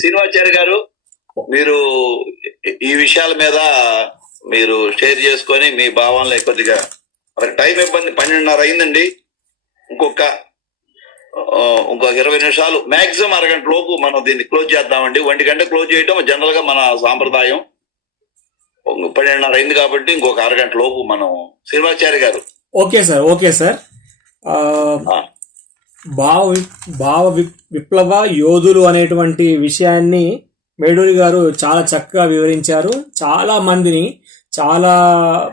శ్రీనివాచార్య గారు మీరు ఈ విషయాల మీద మీరు షేర్ చేసుకొని మీ భావాలను కొద్దిగా మనకు టైం ఇబ్బంది పన్నెండున్నర అయిందండి. ఇంకొక ఇంకొక ఇరవై నిమిషాలు మాక్సిమం అరగంట లోపు మనం దీన్ని క్లోజ్ చేద్దామండి. ఒంటి గంట క్లోజ్ చేయడం జనరల్గా మన సాంప్రదాయం. పన్నెండున్నర అయింది కాబట్టి ఇంకొక అరగంట లోపు మనం శ్రీనివాచార్య గారు. Okay sir okay sir. భావ భావ విప్లవ యోధులు అనేటువంటి విషయాన్ని మేడూరి గారు చాలా చక్కగా వివరించారు. చాలా మందిని చాలా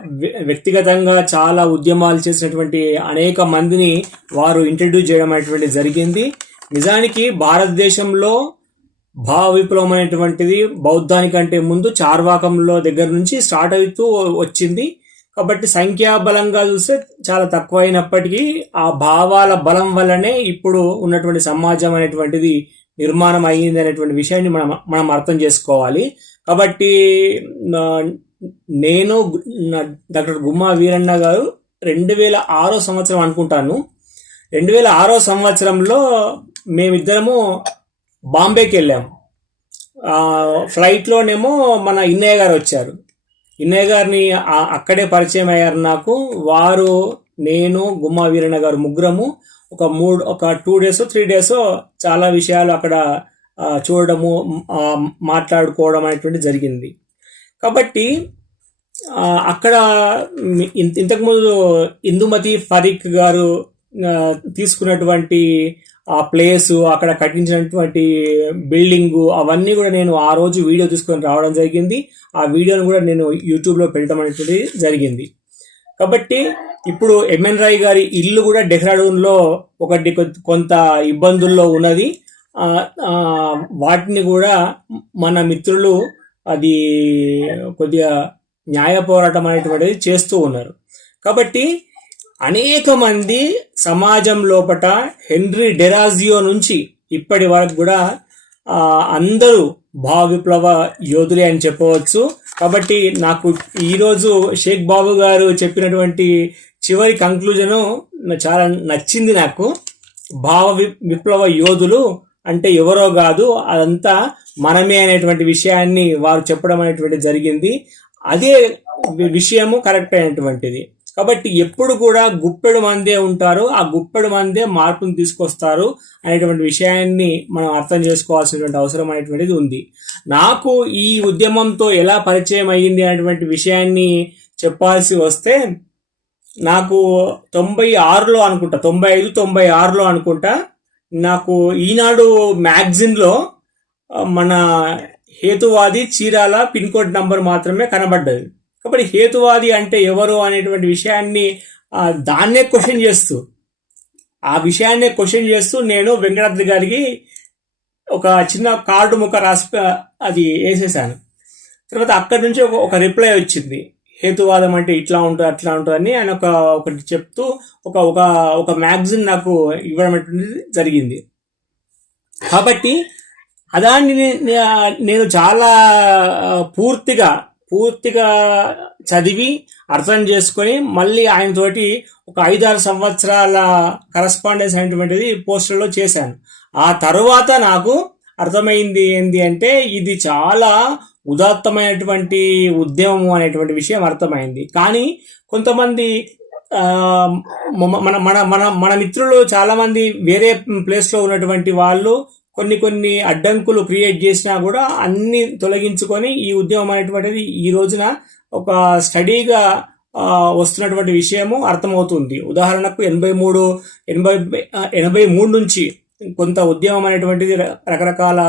వ్య- వ్యక్తిగతంగా చాలా ఉద్యమాలు చేసినటువంటి అనేక మందిని వారు ఇంట్రడ్యూస్ చేయడం అనేటువంటి జరిగింది. నిజానికి భారతదేశంలో భావ విప్లవం అనేటువంటిది బౌద్ధానికంటే ముందు చార్వాకంలో దగ్గర నుంచి స్టార్ట్ అవుతూ వచ్చింది. కాబట్టి సంఖ్యాబలంగా చూస్తే చాలా తక్కువ అయినప్పటికీ ఆ భావాల బలం వల్లనే ఇప్పుడు ఉన్నటువంటి సమాజం అనేటువంటిది నిర్మాణం అయ్యింది అనేటువంటి విషయాన్ని మనం మనం అర్థం చేసుకోవాలి. కాబట్టి నేను డాక్టర్ గుమ్మా వీరన్న గారు రెండు వేల ఆరో సంవత్సరం అనుకుంటాను. రెండు వేల ఆరో సంవత్సరంలో మేమిద్దరము బాంబేకి వెళ్ళాము ఫ్లైట్లోనేమో మన ఇన్నయ్య గారు వచ్చారు. ఇన్నయ్య గారిని అక్కడే పరిచయం అయ్యారు నాకు. వారు నేను గుమ్మా వీరన్న గారు ముగ్గురము ఒక మూడు ఒక టూ డేస్ త్రీ డేస్ చాలా విషయాలు అక్కడ చూడడము మాట్లాడుకోవడం అనేటువంటి జరిగింది. కాబట్టి అక్కడ ఇంత- ఇంతకుముందు ఇందుమతి ఫరీక్ గారు తీసుకున్నటువంటి ఆ ప్లేస్ అక్కడ కట్టించినటువంటి బిల్డింగ్ అవన్నీ కూడా నేను ఆ రోజు వీడియో తీసుకొని రావడం జరిగింది. ఆ వీడియోను కూడా నేను యూట్యూబ్లో పెట్టడం అనేటువంటి జరిగింది. కాబట్టి ఇప్పుడు ఎంఎన్ రాయ్ గారి ఇల్లు కూడా డెహ్రాడూన్లో ఒకటి కొ- కొంత ఇబ్బందుల్లో ఉన్నది. వాటిని కూడా మన మిత్రులు అది కొద్దిగా న్యాయ పోరాటం అనేటువంటిది చేస్తూ ఉన్నారు. కాబట్టి అనేక మంది సమాజం లోపట హెన్రీ డెరాజియో నుంచి ఇప్పటి వరకు కూడా అందరూ భావ విప్లవ యోధులే అని చెప్పవచ్చు. కాబట్టి నాకు ఈరోజు షేక్ బాబు గారు చెప్పినటువంటి చివరి కంక్లూజను చాలా నచ్చింది నాకు. భావ విప్లవ యోధులు అంటే ఎవరో కాదు అదంతా మనమే అనేటువంటి విషయాన్ని వారు చెప్పడం అనేటువంటి జరిగింది. అదే విషయము కరెక్ట్ అయినటువంటిది. కాబట్టి ఎప్పుడు కూడా గుప్పెడు మందే ఉంటారు. ఆ గుప్పెడు మందే మార్పును తీసుకొస్తారు అనేటువంటి విషయాన్ని మనం అర్థం చేసుకోవాల్సినటువంటి అవసరం అనేటువంటిది ఉంది. నాకు ఈ ఉద్యమంతో ఎలా పరిచయం అయ్యింది అనేటువంటి విషయాన్ని చెప్పాల్సి వస్తే నాకు తొంభై ఆరులో అనుకుంటా తొంభై ఐదు తొంభై ఆరులో అనుకుంటా నాకు ఈనాడు మ్యాగజిన్లో మన హేతువాది చీరాల పిన్ కోడ్ నంబర్ మాత్రమే కనబడ్డది. కాబట్టి హేతువాది అంటే ఎవరు అనేటువంటి విషయాన్ని దాన్నే క్వశ్చన్ చేస్తూ ఆ విషయాన్నే క్వశ్చన్ చేస్తూ నేను వెంకటాద్రి గారికి ఒక చిన్న కార్డు ముక్క రాసి అది వేసేసాను. తర్వాత అక్కడి నుంచి ఒక రిప్లై వచ్చింది. హేతువాదం అంటే ఇట్లా ఉంటుంది అట్లా ఉంటుంది అని ఆయన ఒక ఒకటి చెప్తూ ఒక ఒక ఒక మ్యాగజిన్ నాకు ఇవ్వడం జరిగింది. కాబట్టి అదాన్ని నేను చాలా పూర్తిగా పూర్తిగా చదివి అర్థం చేసుకొని మళ్ళీ ఆయనతోటి ఒక ఐదారు సంవత్సరాల కరస్పాండెన్స్ అనేటువంటిది పోస్టుల్లో చేశాను. ఆ తరువాత నాకు అర్థమైంది ఏంటి అంటే ఇది చాలా ఉదాత్తమైనటువంటి ఉద్యమం అనేటువంటి విషయం అర్థమైంది. కానీ కొంతమంది మన మన మన మన మిత్రులు చాలామంది వేరే ప్లేస్లో ఉన్నటువంటి వాళ్ళు కొన్ని కొన్ని అడ్డంకులు క్రియేట్ చేసినా కూడా అన్ని తొలగించుకొని ఈ ఉద్యమం అనేటువంటిది ఈ రోజున ఒక స్టడీగా వస్తున్నటువంటి విషయము అర్థమవుతుంది. ఉదాహరణకు ఎనభై మూడు ఎనభై ఎనభై మూడు నుంచి కొంత ఉద్యమం అనేటువంటిది రకరకాల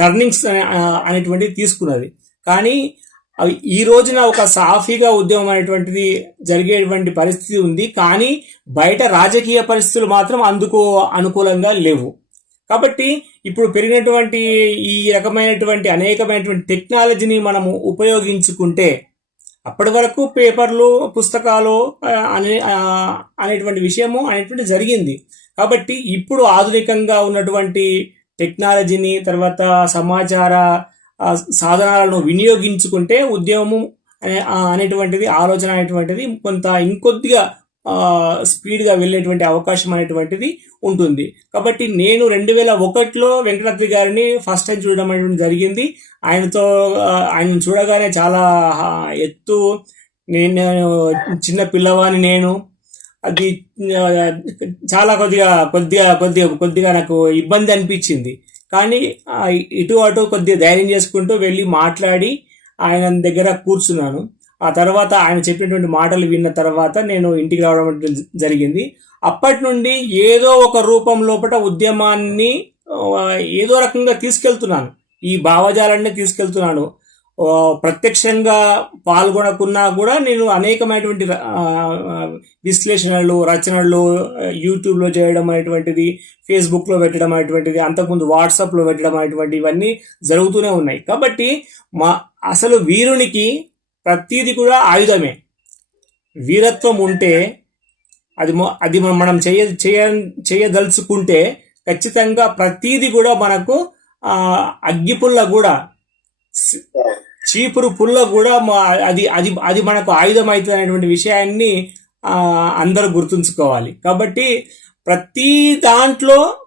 టర్నింగ్స్ అనేటువంటిది తీసుకున్నది. కానీ అవి ఈ రోజున ఒక సాఫీగా ఉద్యమం అనేటువంటిది జరిగేటువంటి పరిస్థితి ఉంది. కానీ బయట రాజకీయ పరిస్థితులు మాత్రం అందుకు అనుకూలంగా లేవు. కాబట్టి ఇప్పుడు పెరిగినటువంటి ఈ రకమైనటువంటి అనేకమైనటువంటి టెక్నాలజీని మనము ఉపయోగించుకుంటే అప్పటి వరకు పేపర్లు పుస్తకాలు అనే అనేటువంటి విషయము అనేటువంటి జరిగింది. కాబట్టి ఇప్పుడు ఆధునికంగా ఉన్నటువంటి టెక్నాలజీని తర్వాత సమాచార సాధనాలను వినియోగించుకుంటే ఉద్యమము అనేటువంటిది ఆలోచన అనేటువంటిది కొంత ఇంకొద్దిగా స్పీడ్గా వెళ్ళేటువంటి అవకాశం అనేటువంటిది ఉంటుంది. కాబట్టి నేను రెండు వేల ఒకటిలో వెంకటాద్రి గారిని ఫస్ట్ టైం చూడడం అనేటువంటి జరిగింది. ఆయనతో ఆయన చూడగానే చాలా ఎత్తు నేను చిన్న పిల్లవాని నేను. అది చాలా కొద్దిగా కొద్దిగా కొద్దిగా కొద్దిగా నాకు ఇబ్బంది అనిపించింది. కానీ ఇటు అటు కొద్దిగా ధైర్యం చేసుకుంటూ వెళ్ళి మాట్లాడి ఆయన దగ్గర కూర్చున్నాను. ఆ తర్వాత ఆయన చెప్పినటువంటి మాటలు విన్న తర్వాత నేను ఇంటికి రావడం జరిగింది. అప్పటి నుండి ఏదో ఒక రూపం లోపల ఉద్యమాన్ని ఏదో రకంగా తీసుకెళ్తున్నాను. ఈ భావజాలాన్ని తీసుకెళ్తున్నాను. ప్రత్యక్షంగా పాల్గొనకున్నా కూడా నేను అనేకమైనటువంటి విశ్లేషణలు రచనలు యూట్యూబ్లో చేయడం అనేటువంటిది ఫేస్బుక్లో పెట్టడం అనేటువంటిది అంతకుముందు వాట్సాప్లో పెట్టడం అనేటువంటి ఇవన్నీ జరుగుతూనే ఉన్నాయి. కాబట్టి మా అసలు వీరునికి ప్రతీది కూడా ఆయుధమే. వీరత్వం ఉంటే అది అది మనం- చేయ చేయ చేయదలుచుకుంటే ఖచ్చితంగా ప్రతీది కూడా మనకు అగ్గి అగ్గిపుల్ల కూడా చీపురు పుల్ల కూడా మా- అది అది అది మనకు ఆయుధం అవుతుంది అనేటువంటి విషయాన్ని అందరూ గుర్తుంచుకోవాలి. కాబట్టి ప్రతి దాంట్లో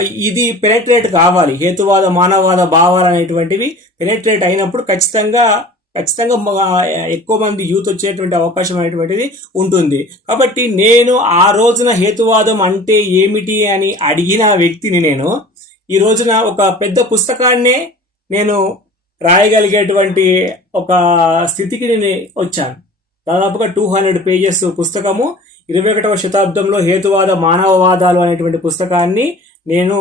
ఇది పెనట్రేట్ కావాలి. హేతువాద మానవవాద భావాలు అనేటువంటివి పెనట్రేట్ అయినప్పుడు ఖచ్చితంగా ఖచ్చితంగా మా ఎక్కువ మంది యూత్ వచ్చేటువంటి అవకాశం అనేటువంటిది ఉంటుంది. కాబట్టి నేను ఆ రోజున హేతువాదం అంటే ఏమిటి అని అడిగిన వ్యక్తిని నేను ఈ రోజున ఒక పెద్ద పుస్తకాన్నే నేను రాయగలిగేటువంటి ఒక స్థితికి నేను వచ్చాను. దాదాపుగా టూ హండ్రెడ్ పేజెస్ పుస్తకము ఇరవై ఒకటవ శతాబ్దంలో హేతువాద మానవవాదాలు అనేటువంటి పుస్తకాన్ని నేను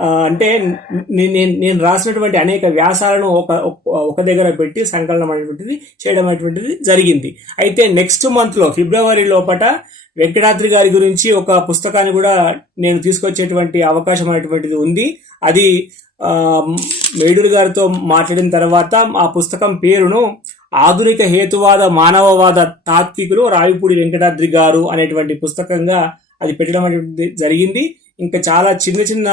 అంటే నేను నేను రాసినటువంటి అనేక వ్యాసాలను ఒక ఒక- ఒక దగ్గర పెట్టి సంకలనం అనేటువంటిది చేయడం అనేటువంటిది జరిగింది. అయితే నెక్స్ట్ మంత్లో ఫిబ్రవరి లోపట వెంకటాద్రి గారి గురించి ఒక పుస్తకాన్ని కూడా నేను తీసుకొచ్చేటువంటి అవకాశం అనేటువంటిది ఉంది. అది మేడూరు గారితో మాట్లాడిన తర్వాత ఆ పుస్తకం పేరును ఆధునిక హేతువాద మానవవాద తాత్వికులు రావిపూడి వెంకటాద్రి గారు అనేటువంటి పుస్తకంగా అది పెట్టడం అనేటువంటిది జరిగింది. ఇంకా చాలా చిన్న చిన్న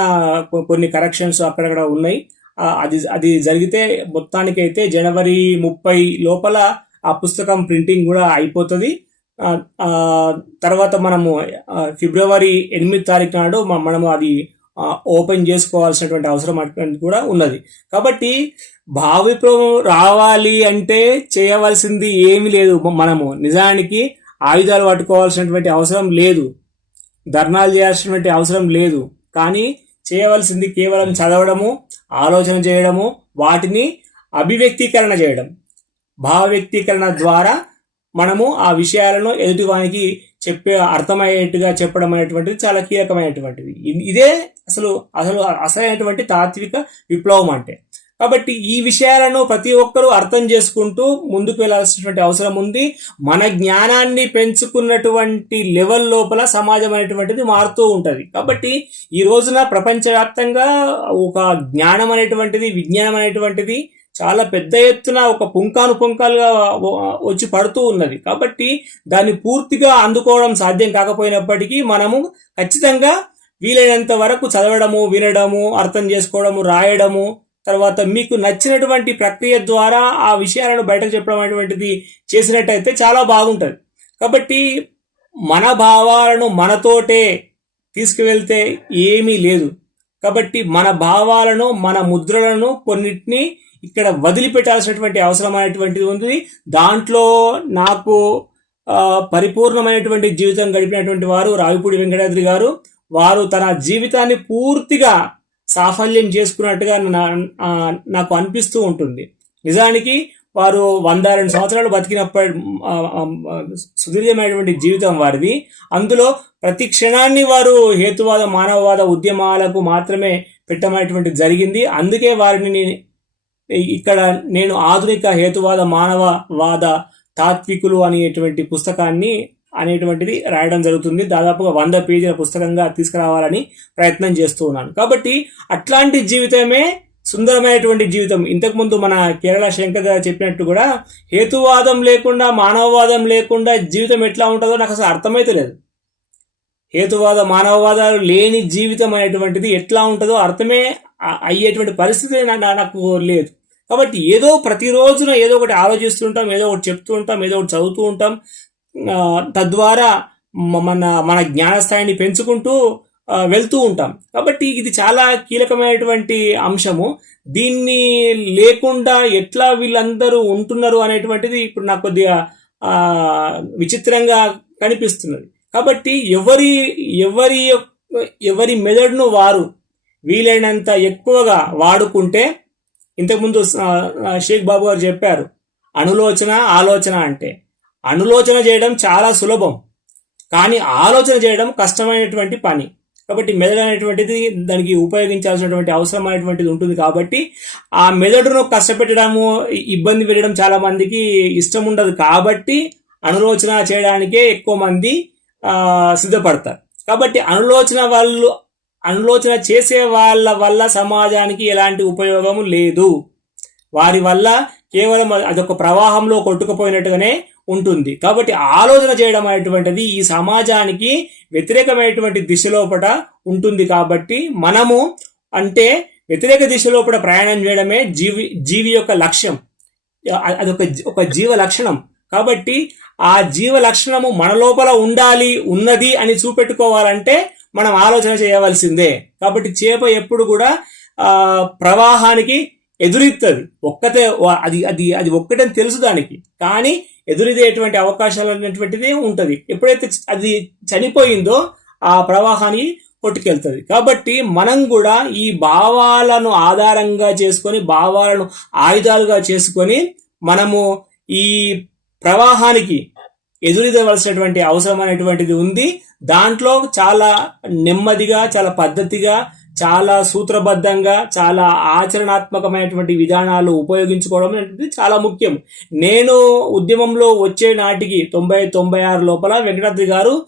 కొన్ని కరెక్షన్స్ అక్కడక్కడ ఉన్నాయి. అది అది జరిగితే మొత్తానికి అయితే జనవరి ముప్పై లోపల ఆ పుస్తకం ప్రింటింగ్ కూడా అయిపోతుంది. తర్వాత మనము ఫిబ్రవరి ఎనిమిది తారీఖు నాడు మనము అది ఓపెన్ చేసుకోవాల్సినటువంటి అవసరం అటువంటి కూడా ఉన్నది. కాబట్టి భావిప్లవం రావాలి అంటే చేయవలసింది ఏమీ లేదు. మనము నిజానికి ఆయుధాలు పట్టుకోవాల్సినటువంటి అవసరం లేదు. ధర్నాలు చేయాల్సినటువంటి అవసరం లేదు. కానీ చేయవలసింది కేవలం చదవడము ఆలోచన చేయడము వాటిని అభివ్యక్తీకరణ చేయడం. భావ వ్యక్తీకరణ ద్వారా మనము ఆ విషయాలను ఎదుటివానికి చెప్పే అర్థమయ్యేట్టుగా చెప్పడం అనేటువంటిది చాలా కీలకమైనటువంటిది. ఇదే అసలు అసలు అసలైనటువంటి తాత్విక విప్లవం అంటే. కాబట్టి ఈ విషయాలను ప్రతి ఒక్కరూ అర్థం చేసుకుంటూ ముందుకు వెళ్ళాల్సినటువంటి అవసరం ఉంది. మన జ్ఞానాన్ని పెంచుకున్నటువంటి లెవెల్ లోపల సమాజం అనేటువంటిది మారుతూ ఉంటుంది. కాబట్టి ఈ రోజున ప్రపంచవ్యాప్తంగా ఒక జ్ఞానం అనేటువంటిది విజ్ఞానం అనేటువంటిది చాలా పెద్ద ఎత్తున ఒక పుంకాను పుంకాలుగా వచ్చి పడుతూ ఉన్నది. కాబట్టి దాన్ని పూర్తిగా అందుకోవడం సాధ్యం కాకపోయినప్పటికీ మనము ఖచ్చితంగా వీలైనంత వరకు చదవడము వినడము అర్థం చేసుకోవడము రాయడము తర్వాత మీకు నచ్చినటువంటి ప్రక్రియ ద్వారా ఆ విషయాలను బయటకు చెప్పడం అనేటువంటిది చేసినట్టయితే చాలా బాగుంటుంది. కాబట్టి మన భావాలను మనతోటే తీసుకువెళ్తే ఏమీ లేదు. కాబట్టి మన భావాలను మన ముద్రలను కొన్నిటిని ఇక్కడ వదిలిపెట్టాల్సినటువంటి అవసరం అనేటువంటిది ఉంది. దాంట్లో నాకు పరిపూర్ణమైనటువంటి జీవితం గడిపినటువంటి వారు రావిపూడి వెంకటాద్రి గారు. వారు తన జీవితాన్ని పూర్తిగా సాఫల్యం చేసుకున్నట్టుగా నా- నాకు అనిపిస్తూ ఉంటుంది. నిజానికి వారు వంద రెండు సంవత్సరాలు బతికినప్పటి సుదీర్ఘమైనటువంటి జీవితం వారిది. అందులో ప్రతి క్షణాన్ని వారు హేతువాద మానవవాద ఉద్యమాలకు మాత్రమే పెట్టమైనటువంటి జరిగింది. అందుకే వారిని ఇక్కడ నేను ఆధునిక హేతువాద మానవవాద తాత్వికులు అనేటువంటి పుస్తకాన్ని అనేటువంటిది రాయడం జరుగుతుంది. దాదాపుగా వంద పేజీల పుస్తకంగా తీసుకురావాలని ప్రయత్నం చేస్తూ ఉన్నాను. కాబట్టి అట్లాంటి జీవితమే సుందరమైనటువంటి జీవితం. ఇంతకుముందు మన కేరళ శంకర్ గారు చెప్పినట్టు కూడా హేతువాదం లేకుండా మానవవాదం లేకుండా జీవితం ఎట్లా ఉంటుందో నాకు అసలు అర్థమైతే లేదు. హేతువాద మానవవాదాలు లేని జీవితం అనేటువంటిది ఎట్లా ఉంటుందో అర్థమే అయ్యేటువంటి పరిస్థితి నా- నాకు లేదు. కాబట్టి ఏదో ప్రతిరోజున ఏదో ఒకటి ఆలోచిస్తుంటాం ఏదో ఒకటి చెప్తూ ఉంటాం ఏదో ఒకటి చదువుతూ ఉంటాం. తద్వారా మన మన జ్ఞానస్థాయిని పెంచుకుంటూ వెళ్తూ ఉంటాం. కాబట్టి ఇది చాలా కీలకమైనటువంటి అంశము. దీన్ని లేకుండా ఎట్లా వీళ్ళందరూ ఉంటున్నారు అనేటువంటిది ఇప్పుడు నాకు కొద్దిగా విచిత్రంగా కనిపిస్తున్నది. కాబట్టి ఎవరి ఎవరి యొక్క- ఎవరి మెదడును వారు వీలైనంత ఎక్కువగా వాడుకుంటే ఇంతకుముందు షేక్ బాబు గారు చెప్పారు అనులోచన ఆలోచన అంటే. అనులోచన చేయడం చాలా సులభం. కానీ ఆలోచన చేయడం కష్టమైనటువంటి పని. కాబట్టి మెదడు అనేటువంటిది దానికి ఉపయోగించాల్సినటువంటి అవసరం అనేటువంటిది ఉంటుంది కాబట్టి ఆ మెదడును కష్టపెట్టడము ఇబ్బంది పెట్టడం చాలా మందికి ఇష్టం ఉండదు. కాబట్టి అనులోచన చేయడానికే ఎక్కువ మంది సిద్ధపడతారు. కాబట్టి అనులోచన వాళ్ళు అనులోచన చేసే వాళ్ళ వల్ల సమాజానికి ఎలాంటి ఉపయోగము లేదు. వారి వల్ల కేవలం అదొక ప్రవాహంలో కొట్టుకుపోయినట్టుగానే ఉంటుంది. కాబట్టి ఆలోచన చేయడం అనేటువంటిది ఈ సమాజానికి వ్యతిరేకమైనటువంటి దిశలోపట ఉంటుంది కాబట్టి మనము అంటే వ్యతిరేక దిశలోపట ప్రయాణం చేయడమే జీవి జీవి యొక్క లక్ష్యం. అదొక ఒక జీవ లక్షణం. కాబట్టి ఆ జీవ లక్షణము మన లోపల ఉండాలి ఉన్నది అని చూపెట్టుకోవాలంటే మనం ఆలోచన చేయవలసిందే. కాబట్టి చేప ఎప్పుడు కూడా ప్రవాహానికి ఎదురిస్తుంది ఒక్కతే అది అది అది ఒక్కటని తెలుసు దానికి. కానీ ఎదురిదేటువంటి అవకాశాలు అనేటువంటిది ఉంటుంది. ఎప్పుడైతే అది చనిపోయిందో ఆ ప్రవాహాన్ని కొట్టుకెళ్తుంది. కాబట్టి మనం కూడా ఈ భావాలను ఆధారంగా చేసుకొని భావాలను ఆయుధాలుగా చేసుకొని మనము ఈ ప్రవాహానికి ఎదురిదవలసినటువంటి అవసరమైనటువంటిది ఉంది. దాంట్లో చాలా నెమ్మదిగా చాలా పద్ధతిగా చాలా సూత్రబద్ధంగా చాలా ఆచరణాత్మకమైనటువంటి విధానాలు ఉపయోగించుకోవడం అనేది చాలా ముఖ్యం. నేను ఉద్యమంలో వచ్చే నాటికి తొంభై తొంభై ఆరు లోపల వెంకటాద్రి గారు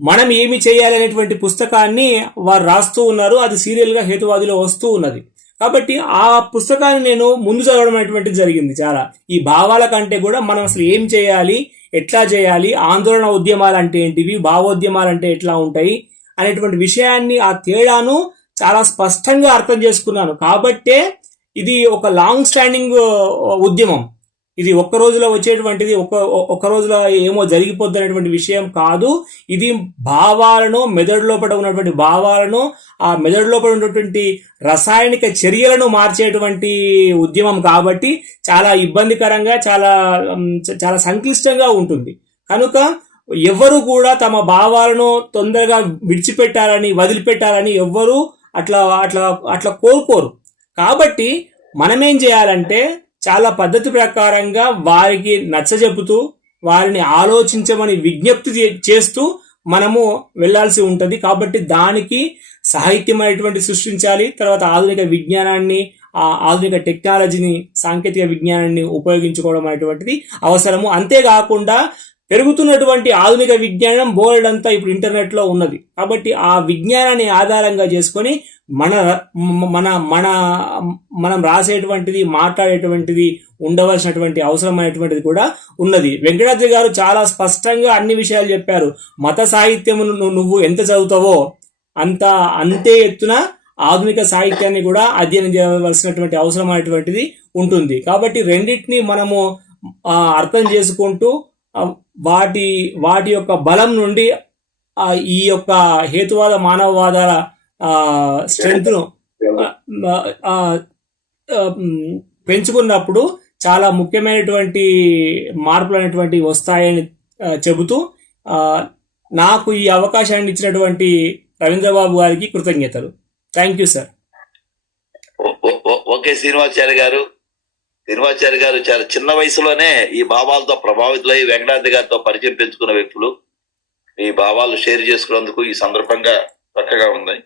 మనం ఏమి చేయాలి అనేటువంటి పుస్తకాన్ని వారు రాస్తూ ఉన్నారు. అది సీరియల్గా హేతువాదిలో వస్తూ ఉన్నది. కాబట్టి ఆ పుస్తకాన్ని నేను ముందు చదవడం అనేటువంటిది జరిగింది చాలా. ఈ భావాల కంటే కూడా మనం అసలు ఏం చేయాలి ఎట్లా చేయాలి ఆందోళన ఉద్యమాలు అంటే ఏంటివి భావోద్యమాలు అంటే ఎట్లా ఉంటాయి అనేటువంటి విషయాన్ని ఆ తేడాను చాలా స్పష్టంగా అర్థం చేసుకున్నాను. కాబట్టే ఇది ఒక లాంగ్ స్టాండింగ్ uh, ఉద్యమం. ఇది ఒక్క రోజులో వచ్చేటువంటిది ఒక ఒక్క రోజులో ఏమో జరిగిపోద్ది అనేటువంటి విషయం కాదు. ఇది భావాలను మెదడు లోపల ఉన్నటువంటి భావాలను ఆ మెదడు లోపల ఉన్నటువంటి రసాయనిక చర్యలను మార్చేటువంటి ఉద్యమం కాబట్టి చాలా ఇబ్బందికరంగా చాలా um, చాలా సంక్లిష్టంగా ఉంటుంది. కనుక ఎవరు కూడా తమ భావాలను తొందరగా విడిచిపెట్టాలని వదిలిపెట్టాలని ఎవ్వరూ అట్లా అట్లా అట్లా కోరుకోరు. కాబట్టి మనమేం చేయాలంటే చాలా పద్ధతి ప్రకారంగా వారికి నచ్చజెపుతూ వారిని ఆలోచించమని విజ్ఞప్తి చే- చేస్తూ మనము వెళ్ళాల్సి ఉంటుంది. కాబట్టి దానికి సాహిత్యమైనటువంటి సృష్టించాలి తర్వాత ఆధునిక విజ్ఞానాన్ని ఆధునిక టెక్నాలజీని సాంకేతిక విజ్ఞానాన్ని ఉపయోగించుకోవడం అనేటువంటిది అవసరము. అంతేకాకుండా పెరుగుతున్నటువంటి ఆధునిక విజ్ఞానం బోర్డంతా ఇప్పుడు ఇంటర్నెట్లో ఉన్నది. కాబట్టి ఆ విజ్ఞానాన్ని ఆధారంగా చేసుకొని మన మన మన మనం రాసేటువంటిది మాట్లాడేటువంటిది ఉండవలసినటువంటి అవసరమైనటువంటిది కూడా ఉన్నది. వెంకటాద్రి గారు చాలా స్పష్టంగా అన్ని విషయాలు చెప్పారు. మత సాహిత్యమును నువ్వు ఎంత చదువుతావో అంత అంతే ఎత్తున ఆధునిక సాహిత్యాన్ని కూడా అధ్యయనం చేయవలసినటువంటి అవసరమైనటువంటిది ఉంటుంది. కాబట్టి రెండింటిని మనము అర్థం చేసుకుంటూ వాటి వాటి యొక్క బలం నుండి ఈ యొక్క హేతువాద మానవవాదాల స్ట్రెంగ్త్ను పెంచుకున్నప్పుడు చాలా ముఖ్యమైనటువంటి మార్పులు అనేటువంటివి వస్తాయని చెబుతూ నాకు ఈ అవకాశాన్ని ఇచ్చినటువంటి రవీంద్రబాబు గారికి కృతజ్ఞతలు. Thank you sir. Okay Srinivacharya గారు. శ్రీనివాచార్య గారు చాలా చిన్న వయసులోనే ఈ భావాలతో ప్రభావితులై వెంకటాద్రి గారితో పరిచయం పెంచుకున్న వ్యక్తులు. ఈ భావాలు షేర్ చేసుకున్నందుకు ఈ సందర్భంగా చక్కగా ఉంది